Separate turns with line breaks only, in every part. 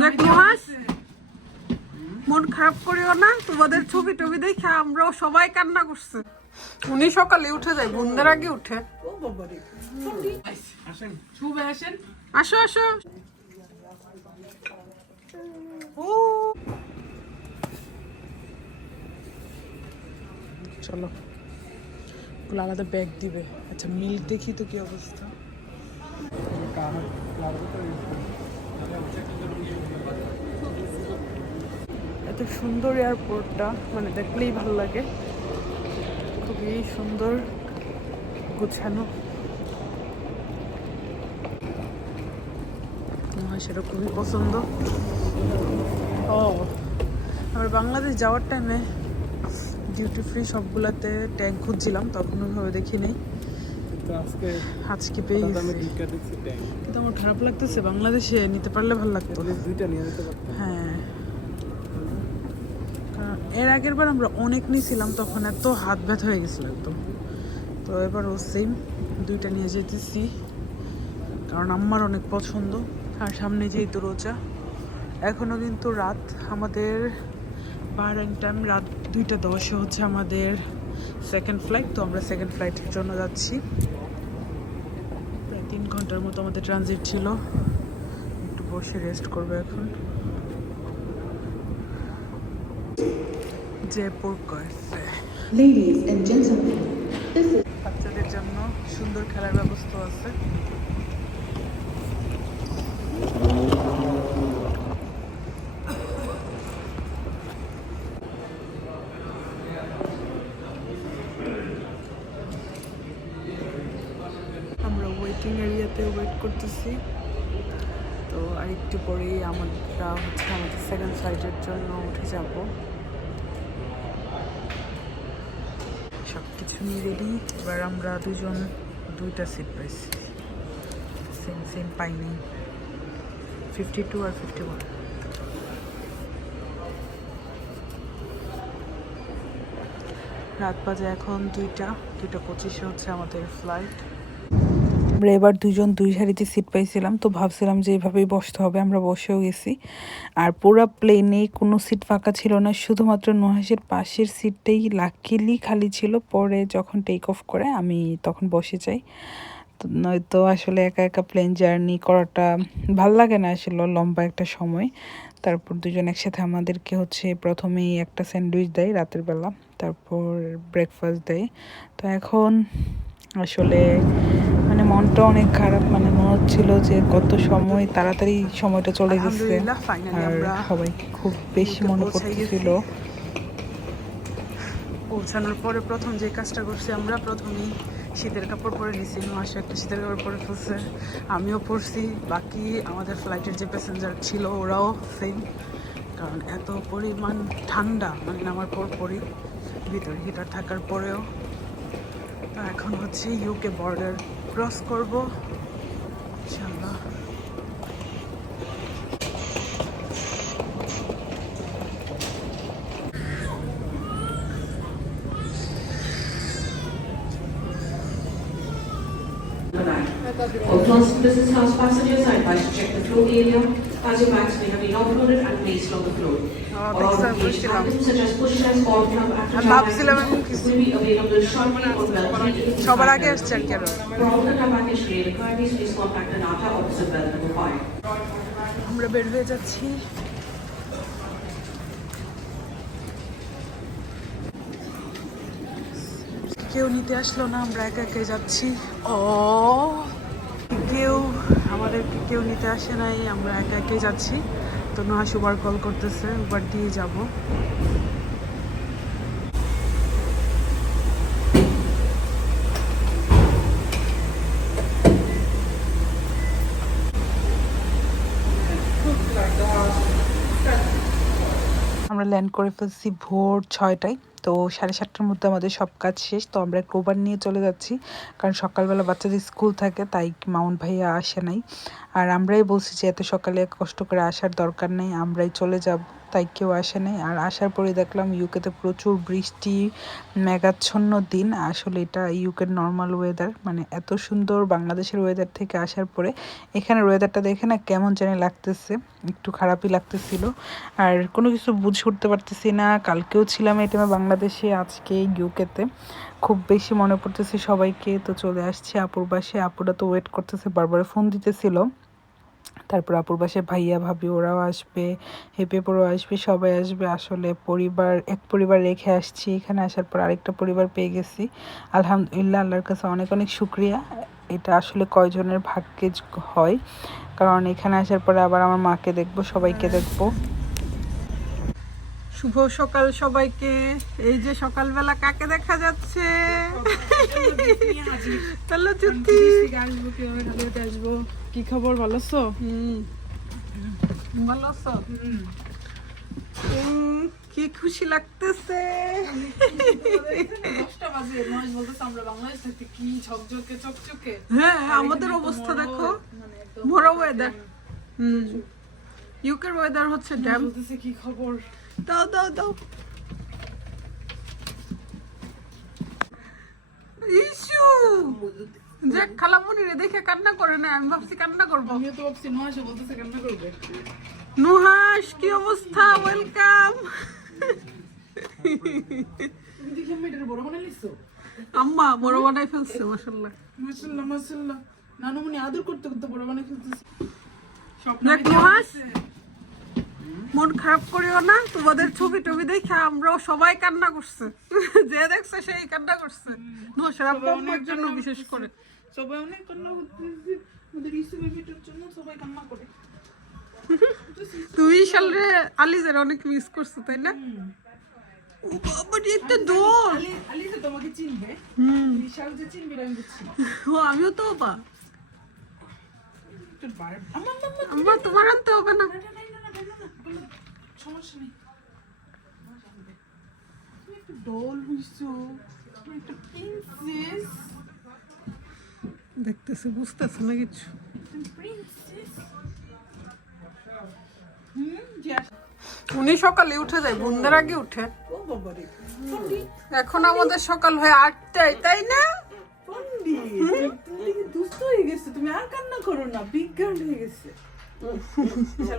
দেখ নুহাস মন খারাপ করিও না তোমাদের ছবি টবি দেখে আমরাও সবাই কান্না করছে। উনি সকালে উঠে যায় বন্ধের আগে উঠে।
আসেন।
আসো আসো। চলো। ওগুলো আলাদা ব্যাগ দিবে। আচ্ছা মিল্ক দেখি তো কি অবস্থা? এত সুন্দর এয়ারপোর্টটা মানে দেখলেই ভালো লাগে। খুবই সুন্দর গুছানো। আমার সেটা খুবই পছন্দ। ও, আবার বাংলাদেশ যাওয়ার টাইমে ডিউটি ফ্রি সবগুলাতে ট্যাঙ্ক খুঁজছিলাম তখন ওইভাবে দেখি নেই
আজকে
আজকে পেয়ে গেছি
ঢুকে দেখছি ট্যাঙ্ক।
কিন্তু আমার খারাপ লাগতেছে বাংলাদেশে নিতে পারলে ভালো লাগতো।
দুইটা নিয়ে যেতে পারতাম।
হ্যাঁ। কারণ এর আগের বার আমরা অনেক নিয়েছিলাম তখন এত হাত ব্যথা হয়ে গেছিল একদম। তো এবারও সেম দুইটা নিয়ে যেতেছি। কারণ আমার অনেক পছন্দ। আর সামনে যেহেতু রোজা এখনও কিন্তু রাত আমাদের বাহারাইন টাইম রাত দুইটা দশে হচ্ছে আমাদের সেকেন্ড ফ্লাইট তো আমরা সেকেন্ড ফ্লাইটের জন্য যাচ্ছি। ঘণ্টার মতো আমাদের ট্রানজিট ছিল। একটু বসে রেস্ট করব এখন। জয়পুর কয়েছে বাচ্চাদের জন্য সুন্দর খেলার ব্যবস্থা আছে আমরা ওয়েটিং এরিয়াতে ওয়েট করতেছি। তো আর একটু পরেই আমরা হচ্ছে আমাদের সেকেন্ড ফ্লাইটের জন্য উঠে যাব। সব কিছু নিয়ে রেডি এবার আমরা দুজন, দুইটা সিট পাইছি। সেম সেম পাইনি ফিফটি টু আর ফিফটি ওয়ান রাত বাজে এখন দুইটা দুইটা পঁচিশে হচ্ছে আমাদের ফ্লাইট আমরা এবার দুজন দুই সারিতে সিট পাইছিলাম, তো ভাবছিলাম যে এভাবেই বসতে হবে, আমরা বসেও গেছি। আর পুরো প্লেনে কোনো সিট ফাঁকা ছিল না, শুধুমাত্র নুহাসের পাশের সিটটাই লাকিলি খালি ছিল, পরে যখন টেক অফ করে আমি তখন বসে যাই। তো নয়তো আসলে একা একা প্লেন জার্নি করাটা ভালো লাগে না আসলে লম্বা একটা সময়। তারপর দুজন একসাথে আমাদেরকে হচ্ছে প্রথমেই একটা স্যান্ডউইচ দেয় রাতের বেলা, তারপর ব্রেকফাস্ট দেয়। তো এখন আসলে মানে মনটা অনেক খারাপ মানে মনে হচ্ছিল যে কত সময় তাড়াতাড়ি সময়টা চলে গেছে। আর সবাই খুব বেশি মনে পড়তেছিল। পৌঁছানোর পরে প্রথম যে কাজটা করছি আমরা প্রথমেই শীতের কাপড় পরে নিছি মাসে একটা শীতের কাপড় পরে ফেলছে আমিও পরছি বাকি আমাদের ফ্লাইটের যে প্যাসেঞ্জার ছিল ওরাও সেম কারণ এত পরিমাণ ঠান্ডা মানে নামার পর পরই ভিতরে হিটার থাকার পরেও। তো এখন হচ্ছে ইউকে বর্ডার ক্রস করব ইনশাল্লাহ
All Johnson Business House passengers are advised to check the floor area as your bags may have been offloaded and placed on the floor.
Oh,
outpatient
Bushra.
items such as pushrest, ball club,
আমি ভাবছিলাম
items will be available shortly on
সবার আগে আসছে আর কি
আরও the package related queries, please contact the NATA opposite bell number five.
আমরা বের হয়ে যাচ্ছি কেউ নিতে আসলো না আমরা একা একে যাচ্ছি ও কেউ আমাদেরকে কেউ নিতে আসে নাই, আমরা একা একে যাচ্ছি। তো নহাস উবার কল করতেছে উবার দিয়ে যাব। আমরা ল্যান্ড করে ফেলছি ভোর ছয়টায়। তো সাড়ে সাতটার মধ্যে আমাদের সব কাজ শেষ, তো আমরা ক্রোবার নিয়ে চলে যাচ্ছি। কারণ সকালবেলা বাচ্চাদের স্কুল থাকে, তাই মাউন্ট ভাইয়া আসে নাই।
আর আমরাই বলছি যে, এত সকালে কষ্ট করে আসার দরকার নেই, আমরাই চলে যাব। তাই কেউ আসে নাই। আর আসার পরে দেখলাম ইউকেতে প্রচুর বৃষ্টি, মেঘাচ্ছন্ন দিন। আসলে এটা ইউকের নর্মাল ওয়েদার মানে এত সুন্দর বাংলাদেশের ওয়েদার থেকে আসার পরে এখানে ওয়েদারটা দেখে না কেমন জানি লাগতেছে, একটু খারাপই লাগতেছিল। আর কোনো কিছু বুঝে উঠতে পারতেছি না, কালকেও ছিলাম এই টাইমে বাংলাদেশে, আজকে ইউকেতে খুব বেশি মনে পড়তেছে সবাইকে। তো চলে আসছে আপুর বাসে আপুরা তো ওয়েট করতেছে, বারবার ফোন দিতেছিল। তারপর আপুর বাসায় ভাইয়া ভাবি ওরাও আসবে হেপে পড়ো আসবে সবাই আসবে। আসলে পরিবার এক পরিবার রেখে আসছি এখানে আসার পর আরেকটা পরিবার পেয়ে গেছি। আলহামদুলিল্লাহ আল্লাহর কাছে অনেক অনেক শুক্রিয়া। এটা আসলে কয়জনের ভাগ্যে হয়? কারণ এখানে আসার পরে আবার আমার মাকে দেখব সবাইকে দেখব। শুভ সকাল সবাইকে। এই যে সকালবেলা কাকে দেখা যাচ্ছে? হ্যালো
কি খবর ভালো আছো?
হুম। ভালো আছো? কি খুশি লাগতেছে? হ্যাঁ আমাদের অবস্থা দেখো। মোরা ওয়েদার হুম। ইউকের ওয়েদার হচ্ছে ড্যাম
বলতেছে কি খবর?
দাও দাও দাও। ইস্যু যে খালামুনি রে দেখে কান্না করে না আমি ভাবছি কান্না করব।
আমিও তো ভাবছি মহেশও বলতেছে কান্না করবে।
নুহাস কি অবস্থা? ওয়েলকাম
দেখি আমি এটার বড় বানাই লিখছো
আম্মা বড় বানাই ফেলছে মাশাল্লাহ
মাসাল্লাহ মাসাল্লাহ নানুমনি আদর করতে করতে বড় বানাই ফেলতেছে।
দেখ নুহাস মন খারাপ করিও না তোমাদের ছবি টবি দেখে আমরাও সবাই কান্না করছে। যে দেখছে সেই কান্না করছে। জন্য বিশেষ করে।
সবাই অনেক কান্না করতেছে। ইসু বেবিটার জন্য সবাই কান্না করে।
আলিজের অনেক মিস করছ তাই না? ও বাবা একটা দোল।
তোমাকে চিনবে। বিশাল যে চিনবে আমি বুঝছি।
ও আমিও তো বা
আমার আমার
তোমার আনতে হবে না,
না, কোনো সমস্যা নেই তুমি একটা ডল হইছো তুমি একটা প্রিন্সেস
দেখতেছে বুঝতেছে না কিছু। উনি সকালে উঠে যায় বন্ধের আগে উঠে। এখন আমাদের সকাল হয়ে আটটায় তাই না?
তুমি দুষ্ট হয়ে গেছে তুমি আর কান্না করো না বিজ্ঞান হয়ে গেছে।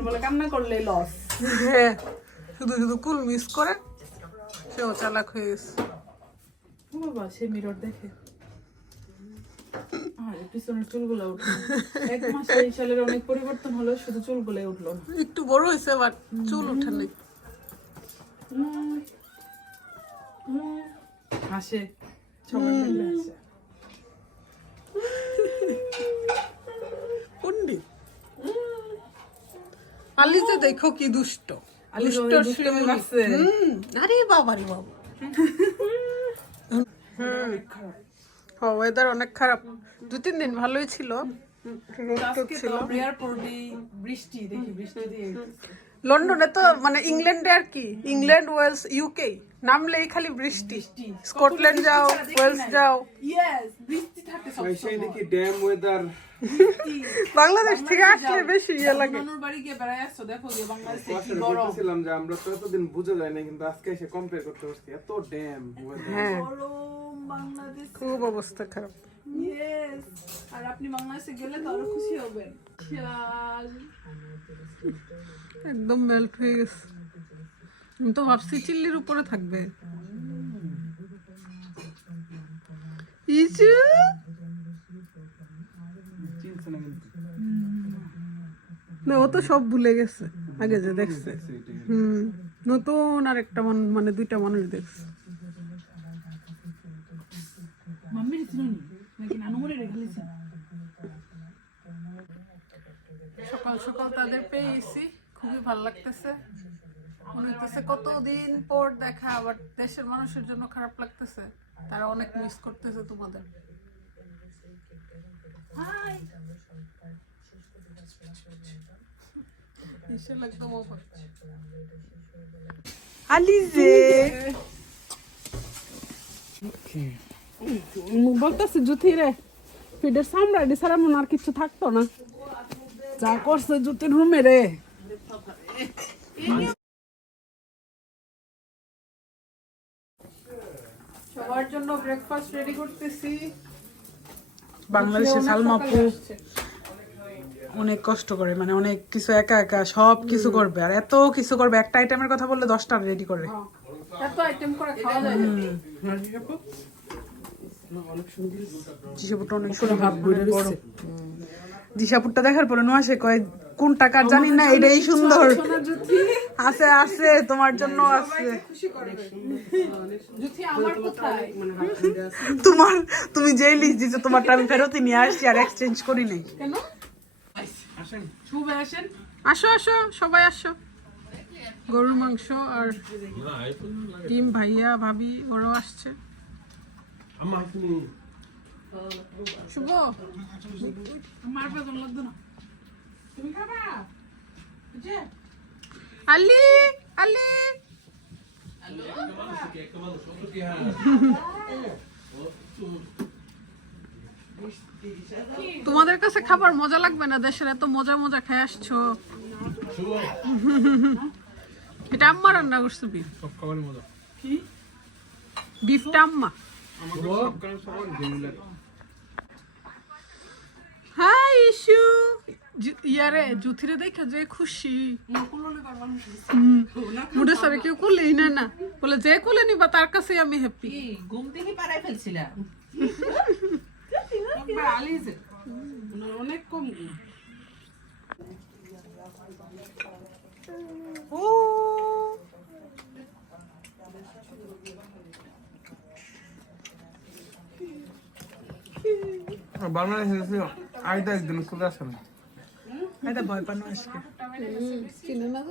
বলে কান্না করলে লস
হ্যাঁ শুধু শুধু কুল মিস করে সেও চালাক হয়ে গেছে।
বাবা সে মিরর দেখে। পিছনের চুলগুলো উঠল। এক মাসে এই সালের অনেক পরিবর্তন হলো শুধু চুলগুলো উঠল
একটু বড় হয়েছে বাট চুল উঠে নাই।
হুম, হুম, হাসে সবাই হাসে
আলিতে দেখো কি দুষ্ট। দুষ্ট আরে বাবা রে বাবা। ওয়েদার অনেক খারাপ। দু তিন দিন ভালোই ছিল। ছিল।
বৃষ্টি দেখি বৃষ্টি দিয়ে।
লন্ডনে তো মানে ইংল্যান্ডে আর কি ইংল্যান্ড ওয়েলস ইউকে নামলেই খালি বৃষ্টি। স্কটল্যান্ড যাও ওয়েলস যাও।
বৃষ্টি থাকে
দেখি ড্যাম ওয়েদার।
বাংলাদেশ থেকে আসলে বেশি ইয়ে লাগে।
নানুর বাড়ি গিয়ে বেড়ায় আসছো দেখো যে বাংলাদেশে কি গরম।
বলতেছিলাম যে আমরা তো এতদিন বুঝে যায় না কিন্তু আজকে এসে কম্পেয়ার করতে পারছি এত ড্যাম
হ্যাঁ।
বাংলাদেশ।
খুব অবস্থা খারাপ।
ইয়েস আর আপনি বাংলাদেশে গেলে তো আরও খুশি হবেন। খেয়াল
একদম মেল্ট হয়ে গেছে। আমি তো ভাবছি চিল্লির উপরে থাকবে।
না,
ও তো সব ভুলে গেছে। আগে যে দেখছে। হুম, নতুন আর একটা মান- মানে দুইটা মানুষ দেখছে।
চিনুনি নাকি নানু রেখে
সকাল সকাল তাদের পেয়েছি। খুবই ভালো লাগতেছে। মনে হইতেছে কতদিন পর দেখা আবার দেশের মানুষের জন্য খারাপ লাগতেছে। তারা অনেক মিস করতেছে তোমাদের। আলিজে।
বলতেছে জুথি রে ফিডের সামরা ডি সারা মনে আর কিছু থাকতো না। যা করছে জুতির রুমে রে। সবার জন্য ব্রেকফাস্ট রেডি করতেছি।
বাংলাদেশে সালমা আপু অনেক কষ্ট করে মানে অনেক কিছু একা একা সব কিছু করবে। আর এত কিছু করবে একটা আইটেমের কথা বললে দশটা রেডি করে।
এত আইটেম করে খাওয়া যায়।
অনেক সুন্দর। বড়। জিসাপুরটা দেখার পরে নোয়াশে কয় কোন টাকার জানি না এটাই সুন্দর। আছে আছে তোমার জন্য আছে। তোমার তুমি যেই লিস্ট দিছো তোমারটা আমি ফেরতই নিয়ে আসছি আর এক্সচেঞ্জ করি নাই।
কেন? শুভ আসেন।
আসো আসো সবাই আসো। গরুর মাংস আর টিম ভাইয়া ভাবি ওরাও আসছে। শুভ।
আমার লাগতো না তুমি খাবা
আলি আলি তোমাদের কাছে খাবার মজা লাগবে না? দেশের এত মজা মজা খেয়ে আসছো। এটা আম্মা রান্না করছ বিফ।
সব খাবারই মজা।
বিফটা আম্মা।
আমার সব কারণ সবার লাগে
হাই ইস্যু ইয়ারে, জুথিরে দেখা যে খুশি। মুডে সারে কেউ কুলেই না না। বলে, যে কুলে নিবা, তার কাছে আমি হ্যাপি
ঘুম থেকে পাড়ায় ফেলছিলাম।
অনেক কম গুণ।
বাংলাদেশে ছিল আইদা একদিন চলে আসে না।
ভয় পানো আজকে।
চিনে না